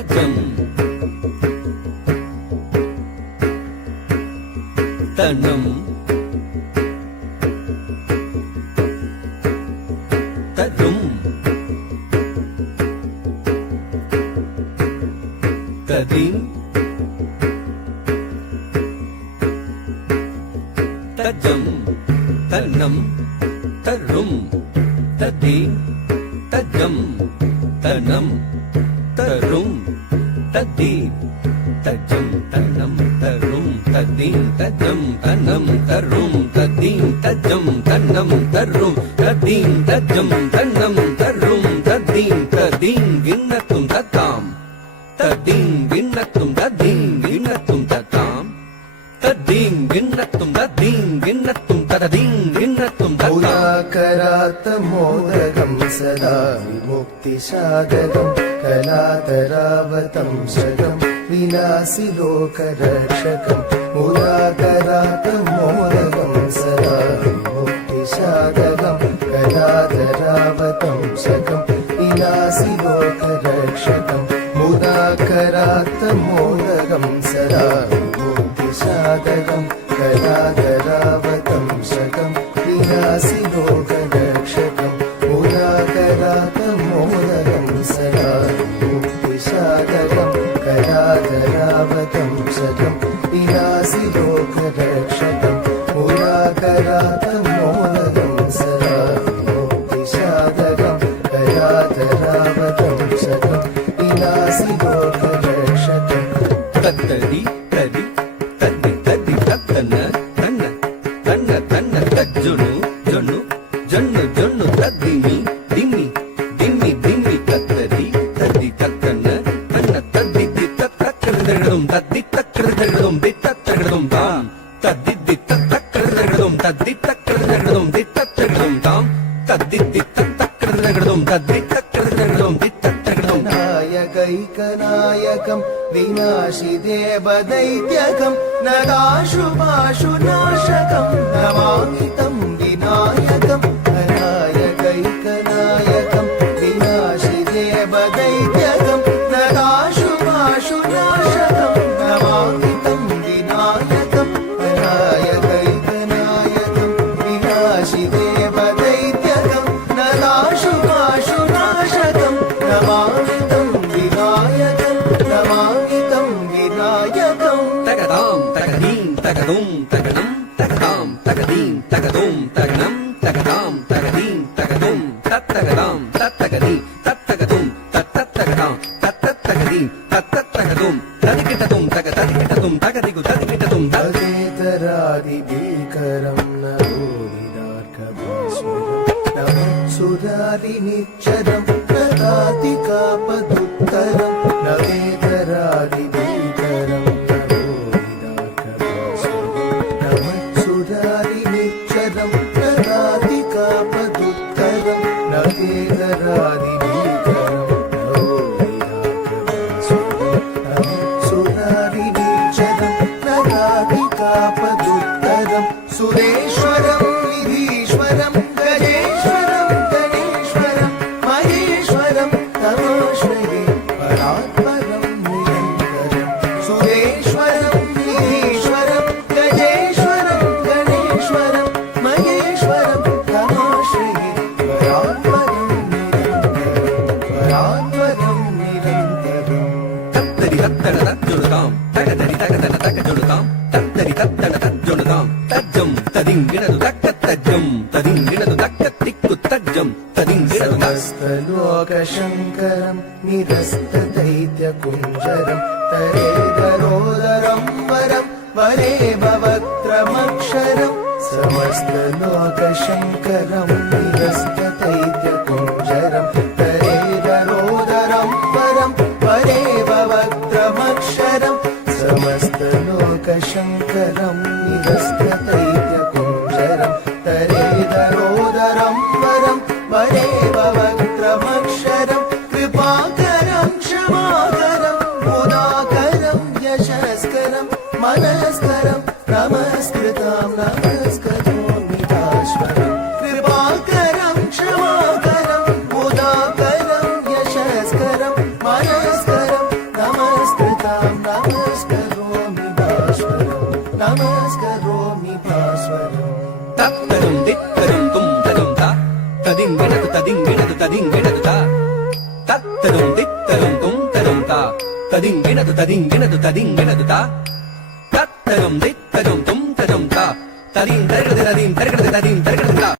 தஜம் தனம் தரும் ததிம் தஜம் தனம் தரும் ததிம் தஜம் தனம் தரும் ததீம் தஜம் தனம் தரும் ததீம் தஜம் தனம் தரும் ததீம் தஜம் தனம் தரும் ததீம் தஜம் தனம் தரும் ததீம் ததீம் கிண்ணத்தும் தத்தாம் ததீம் கிண்ணத்தும் ததீம் கிண்ணத்தும் தத்தாம் ததீம் கிண்ணத்தும் ததீம் கிண்ணத்தும் ததீம் கிண்ணத்தும் கராத்த மோதகம் சதா விமுக்தி சாதகம் கலாதராவதம் சகம் விநாசி லோகரக்ஷகம் முராகராத்த மோதகம் சதா விமுக்தி சாதகம் கலாதராவதம் சகம் விநாசி லோகரக்ஷகம் முராகராத்த மோதகம் சதா விமுக்தி சாதகம் கலாதராவதம் சகம் விநாசி லோகரக்ஷகம் முராகராத்த மோதகம் சதா விமுக்தி சாதகம் கலாதராவதம் சகம் விநாசி லோகரக்ஷகம் முராகராத்த மோதகம் சதா விமுக்தி சாதகம் கலாதராவதம் சகம் விநாசி லோகரக்ஷகம் தத்தடி தடி தடி தடி தத்தன தன்ன தன்ன தன்ன தஜ்ஜுனு ஜொன்னு ஜொன்னு ஜொன்னு தத்திமி திம்மி திம்மி திம்மி தத்தடி தடி தத்தன தன்ன தத்தி தத்தக்கருதழும் தத்தி தக்கருதழும் தித்தக்கருதும் தாம் தத்தி தித்தக்கருதழும் தத்தி தக்கருதழும் தித்தக்கருதும் தாம் தத்தி தித்தக்கருதழும் தத்தி தக்கருதழும் தித்தக்கருதும் நாயகைகநாயகம் விநாசி தேவதைத்யகம் நகாசுபாசுநாசகம் நமாமி தம் விநாயகம் நாயகைகநாயகம் விநாசி தேவதைத்யகம் நகாசுபாசுநாசகம் நமாமி தம் விநாயகம் நாயகைகநாயகம் விநாசி தேவதைத்யகம் நகாசுபாசுநாசகம் நமாமி தம் விநாயகம் நமாமி தம் விநாயகம் தகதாம் தகதீம் தகதும் தகனம் தகதாம் தகதீம் தகதும் தகனம் தகதாம் தகதீம் தகதும் தத்தகதாம் தத்தகதி தத்தகதும் தத்தத்தகதாம் தத்தத்தகதீம் தத்தத்தகதும் ததிகிட்டதும் தகததிகிட்டதும் தகதிகு ததிகிட்டதும் தகேதராதி பீகரம் நரோதிதார்கபாஸ்வரம் நமுத்சுராதி நிச்சரம் நதாதி காபதுத்தரம் நவேதராதி பீகரம் நமுத்சுராதி நிச்சரம் நதாதி காபதுத்தரம் நவேதராதி பீகரம் நமுத்சுராதி நிச்சரம் நதாதி காபதுத்தரம் சுரேஸ்வரம் நிதீஸ்வரம் கஜேஸ்வரம் கணேஸ்வரம் மகேஸ்வரம் தமாஸ்ரயே பராத்பரம் நிரந்தரம் சுரேஸ்வரம் நிதீஸ்வரம் கஜேஸ்வரம் கணேஸ்வரம் மகேஸ்வரம் தமாஸ்ரயே பராத்பரம் நிரந்தரம் பராத்பரம் நிரந்தரம் தத்தரி தத்தட தஜ்ஜொழுதாம் தகதரி தகதட தகஜொழுதாம் தத்தரி தத்தட தஜ்ஜொழுதாம் தஜ்ஜம் ததிங்கிடது தக்க தஜ்ஜம் ததிங்கிடது தக்க திக்கு தஜ்ஜம் ததிங்கிடது समस्तलोकशङ्करं निरस्तदैत्यकुञ्जरं तरेदरोदरं वरं वरे भवत्रमक्षरं समस्तलोकशङ्करं निरस्तदैत्यकुञ्जरं तरेदरोदरं वरं वरे भवत्रमक्षरं समस्तलोकशङ्करं निरस्तदैत्यकुञ्जरं तरेदरोदरं वरं वरे भवत्रमक्षरं कृपाकरं क्षमाकरं मुदाकरं यशस्करं मनस्करं नमस्कृतां नमस्कृतोऽमिताश्वरं कृपाकरं क्षमाकरं मुदाकरं यशस्करं मनस्करं తదింగిణదు తదింగిణదు తదింగిణదు తా తత్తదుం తిత్తదుం తుం తదుం తా తదింగిణదు తదింగిణదు తదింగిణదు తా తత్తదుం తిత్తదుం తుం తదుం తా తదిం తరగది తదిం తరగది తదిం తరగది తా